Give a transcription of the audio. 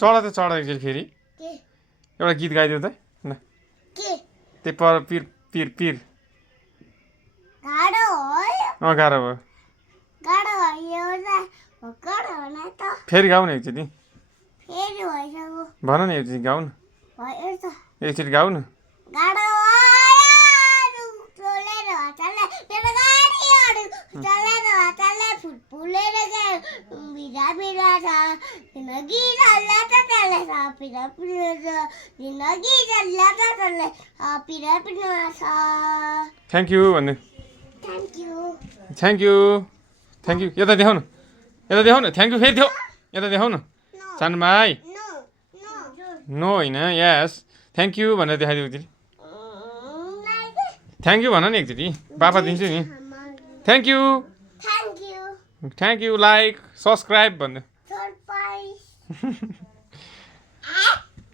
चढ त चढ एकचोटि फेरि के एउटा गीत गाइदेऊ त ल के त्यो पर पिर पिर पिर गाडो हो यो गाह्रो भयो गाडो हो एउटा भर्खर हो न त फेरि गाउ न एकचोटि फेरि भइसक्यो भन न एकचोटि गाउ न भयो त एकचोटि गाउ न गाडो चलेर हचाले मेरो गाडीहरू चलेर हचाले फुटफुलेर गयो बिरा बिरा छ जिन्दगी चल्ला त चल्ला छ पिरा पिरा छ जिन्दगी चल्ला त चल्ला पिरा पिरा छ थ्याङ्क यू भन्नु thank you thank you thank you यता देखाउ न यता देखाउ न थ्याङ्क यू फेरि देऊ यता देखाउ न सानो भाइ नो नो नो होइन यस थ्याङ्क यू भनेर देखाइदिऊ एकचोटि थ्याङ्क यू भन नि एकचोटि पापा दिन्छु नि thank you thank you thank you like subscribe भन्नु सरप्राइज